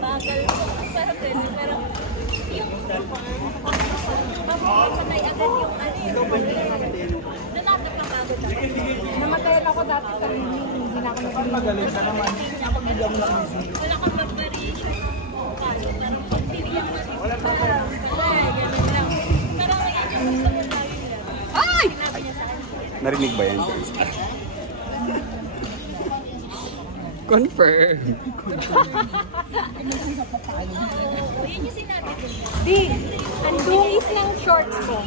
Bagal ko. Pero pwede. Pero yung mapapatay agad yung natapagpapagod ako. Namatayan ako dati sa hindi na ako Magaling ka naman. Napag-bigyan mo lang. Wala kang mag-variation. Pero pag tinigyan mo natin. Wala pa ganun lang. Pero kaya niya gusto mo lagi nila. Ay! Sinabi niya sa akin. Narinig ba yan, guys? Confirm. Yun yung sinabi ko niya. Di, ang dungis ng shorts ko.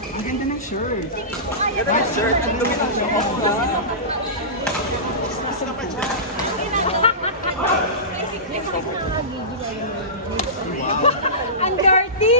Ang ganda ng shirt. Ganda ng shirt. Ang lumi ng shirt. Ang dirty!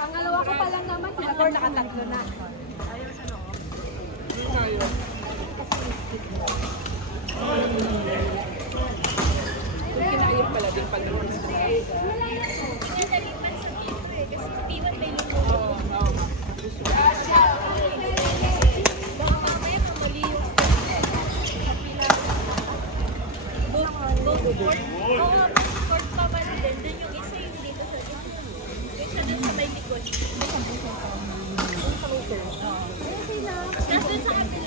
Pangalawa ko pa lang naman, or nakatatlo na. Kinayos pala din pag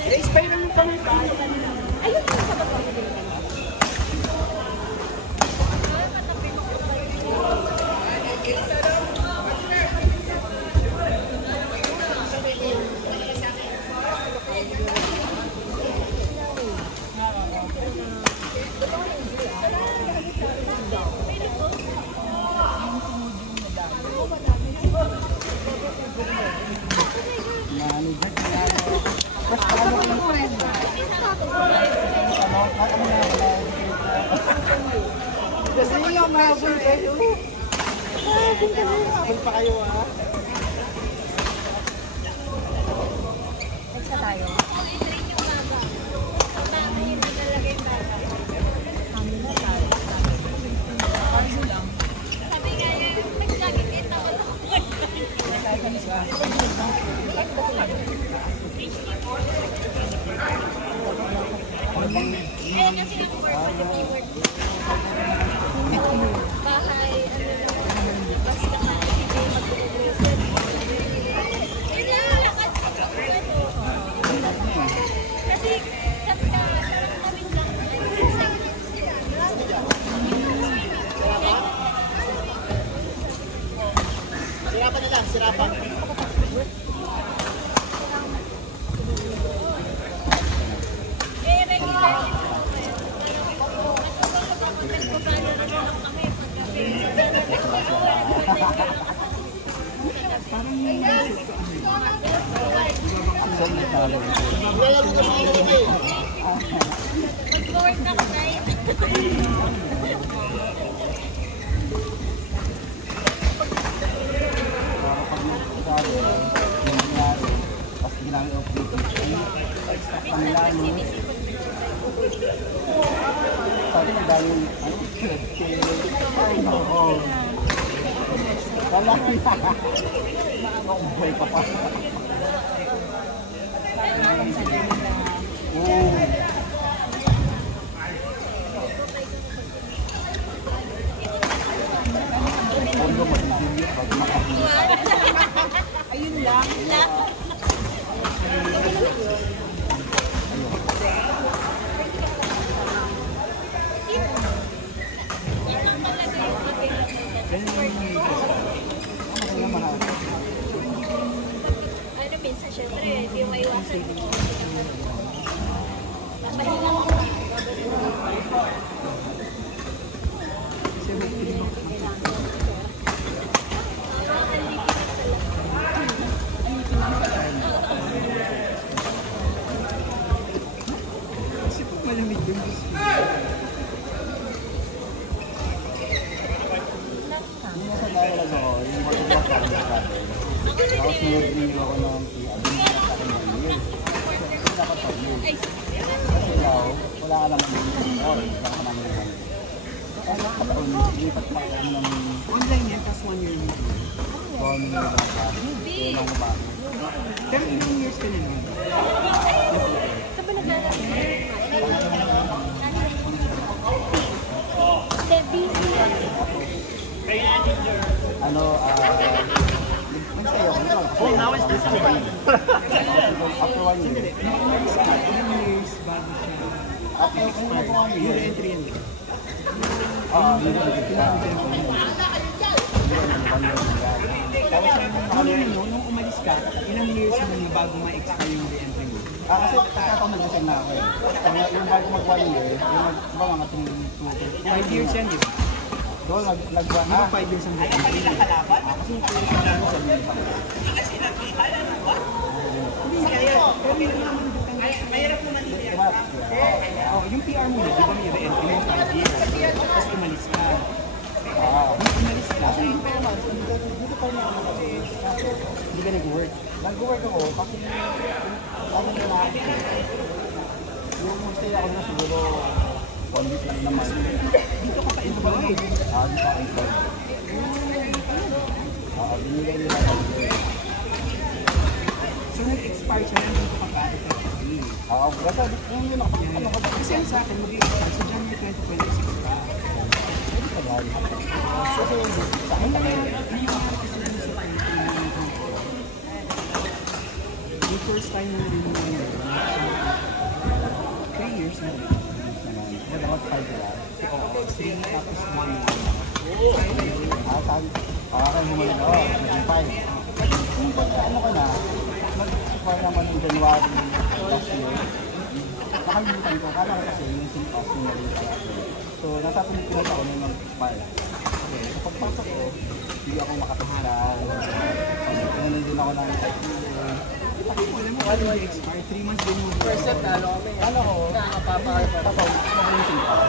I-spray lang kami pa. ayun yung sa baba. Kasi yung mahabol kayo. Mahabol pa kayo ha. Next na tayo. Ayan kasi ang purpose ng keyword. Bahay, basta ka, hindi mag-uusap. Yun lang, lakad sa kwento. Kasi, sarang kami lang. Sirapan na lang, sirapan. Mag-forward na ko tayo. Wala na. Nakakabuhay pa pa. Ayun lang. Ano, minsan, syempre, hindi mo maiwasan. Papahilang ako. malamig yung yung nasa dialogue ako, yung mga tuwa sa akin sa akin. Tapos nag-review ako ng PIA sa akin ng year. Kasi dapat pa year. Kasi daw, wala ka naman yung or, wala ka naman yung kaya nakataon, lipat pa ako ng online yan, tapos 1 year nito. 1 year lang ka. Yun ang ba? Pero ilang years ka na nun? Saan ba naglalaro? Ano, nag-stay ako nito. Oh, now is this one. After 1 year. Ilang years bago siya? After 1 year. Entry yan. Nung umalis ka, ilang years mo na bago ma-expire yung re-entry mo? Kasi kakamandasan na ako eh. Yung bago mag-1 year, yung mga 5 years yan, di ba? Doon, nag-1 year. 5 years ang re-entry. Kasi yung pinag-1 mo sa mga yung PR mo, di ba may re-entry mo 5 years? Tapos umalis ka. Umalis ka. Kasi hindi pa naman, dito pa naman kasi hindi ka nag-work. Nag-work ako kasi ano na lang. Yung stay ako na siguro 1 week lang naman. Dito ka pa ito ba? Dito ka ito. Binigay nila ako. So nag-expire siya lang dito ka pa ito. Kasi yun nakapagpapano ko. Kasi yan sa akin, mag-expire sa January 2026 ka. Kasi sa akin naman, hindi ko makakasalanan sa yung first time na rin mo yun, 3 years na rin. Dapat 5 lang. 3 tapos 1. Kaya humalag ako, naging 5. Kung pagkaano ka na, nag-supply naman ng January last year. Nakalimutan ko, kala ko kasi yung simpas yung mali sa akin. So, nasa Pilipinas ako na mag-expire. Okay, so pagpasok ko, hindi ako makatahalan. Nandun ako ng alam mo, ano yung expire? 3 months din mo. First step, talo kami. Ano ko? Nakakapapakal. Yung simpas.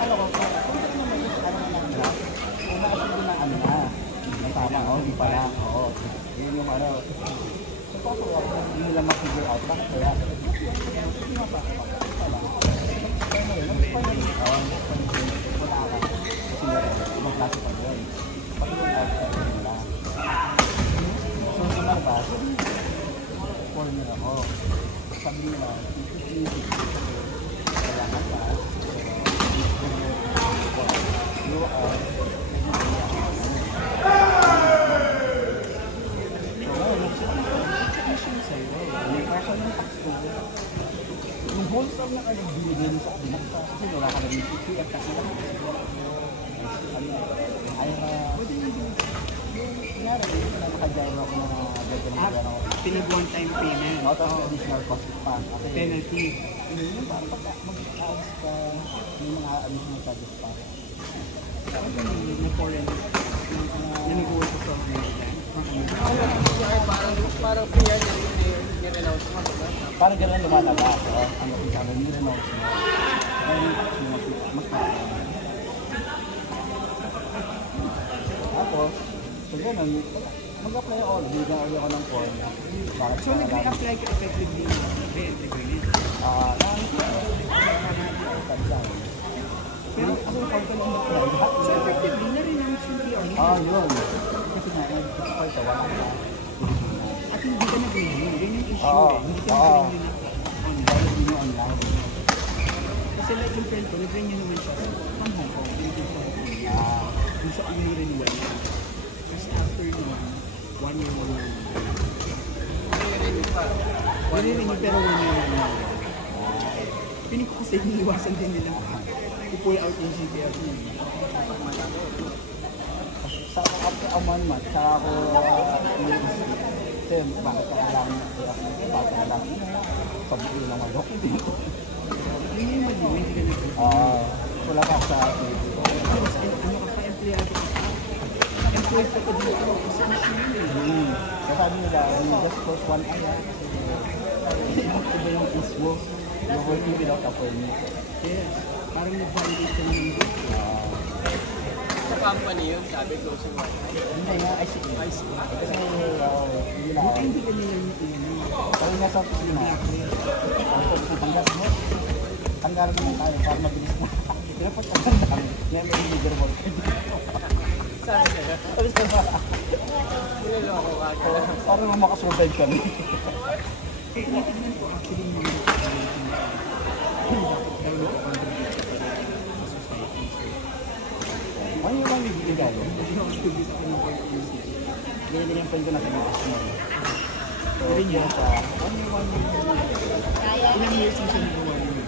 Ano ko? Kung saan naman yung ano na nila, kung nakasito na ano na, tama, hindi pa lang. Yun yung ano. So, pasok ako, hindi nila ma-figure out. Bakit kaya? Hindi mapasok ako. Ibang klase pa yun. Pag-ibang klase nila. So, sa labas, corner ako. Sabi nila, wala ka pa. Yung whole sum na kayo binigay mo sa akin, kasi wala ka lang yung PF kasi lang. Kunyari, nakajaro ako na pinag one-time payment. Tapos additional cost pa. Penalty. Yun parang pagka mag-aas ka, may mga additional charges pa. Tapos yung foreign na nag-work sa parang pinya niya yung renounce mo. Parang gano'n lumalabas. Ang nakita mo, yung renounce mo. Kaya yung magkakaroon. Tapos, so gano'n, mag-apply ako. Bigyan ako ng form. So nag-re-apply ka effectively re-entry agreement? Pero kasi yung form ko lang mag-apply. So effectively, na-renounce yung PR niya? Yun. Kasi nga, nag-apply ka, wala ka. At hindi ka nag-renew. Yun yung issue eh. Hindi ka nag-renew na online. Kasi like yung friend ko, nag-renew naman siya from Hong Kong. Yung sa unang renewal niya. Kasi after naman, 1 year mo lang. Nire-renew pa. Nire-renew pero 1 year mo lang. Pinig ko kasi iniwasan din nila. I-pull out yung CPF niya. Sa after a month, saka ako kasi bakit ka kailangan na bakit ka kailangan pag-uwi ng mga document. Yun yung mali, hindi ka nag-uwi. Wala ka sa activity. Ano ka pa, empleyado ka pa? Employed ka pa dito kasi issue. Kaya sabi nila, just close one eye kasi iba yung ismo. You're working without a permit. Yes. Parang nag-violate ka naman dito. Sa company yun, sabi closing one. Hindi nga, I see. Kasi, hindi na. Buti hindi ka nila yung Kaya nga sa opisina, ang tanggal mo, tanggal naman tayo para mabilis na. Pero pag tanggal, yan may leader worker. Sabi ka, Sabi sa mga, niloloko ka. para mo makasurvive kami. tinitignan ko actually yung mga dahil nakakontribute ka pala sa society. Ano yung mga bibigay? Hindi ako activist ako ng PRNC. Ganyan yung friend ko na sa mo. Pero yun siya, ano yung mga Ilang years yung siya nagawa niyo?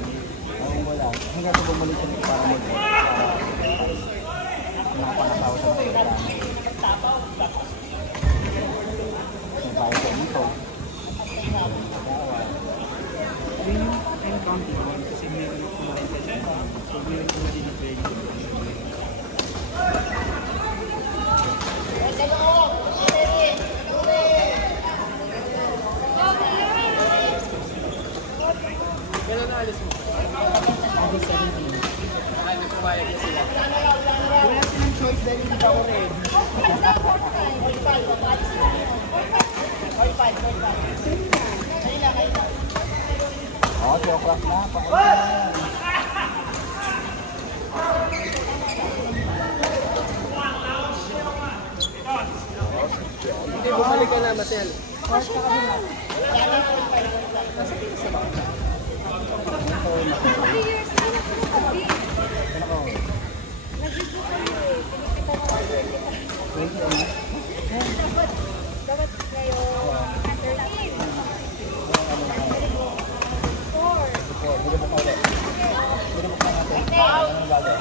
wala. Hanggang sa bumalik siya para mag-work. Nakapangasawa sa mga kailangan. May bahay ko dito. Yun yung encounter ko kasi meron ako nakita siya. So meron ko na din na pwede. Kailan na alis mo? August 17. Ay, nagpumayag na sila. Wala silang choice dahil hindi ako ready. Oo, 2 o'clock na. Papunta na yan. Hindi, bumalik ka na, Marcel. Dapat ngayon, under 4.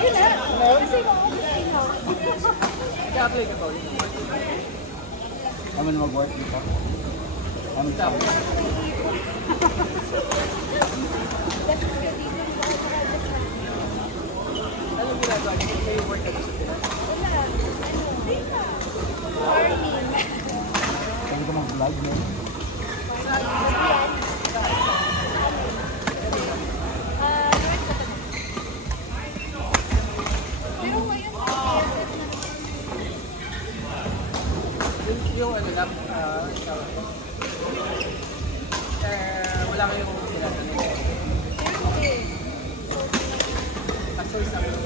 Yun na. Kasi Nag-apply ka pa ulit. Kami na mag-work dito. Kami sa Anong ginagawa niyo? May work ka sa Pinas? Sabi ko mag-vlog mo. Pero ngayon, Yung ano na, wala kayong tinatanong. Kaso sabi ko,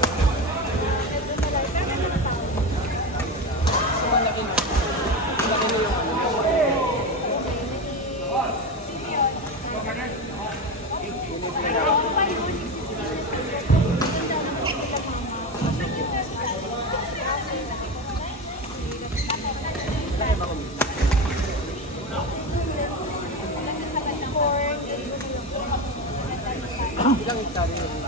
so malaki na. Malaki na yung ano. Ilang hektarya yung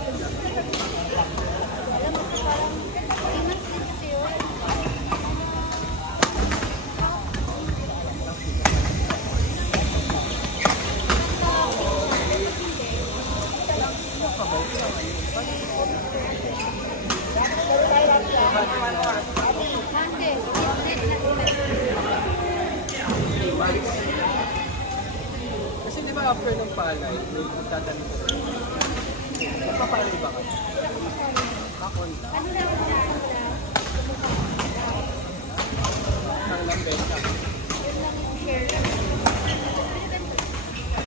kasi di ba after ng palay, may magtatanong ko. Magpapalay ba ka? Kakonta. Ang lambenta. share lang.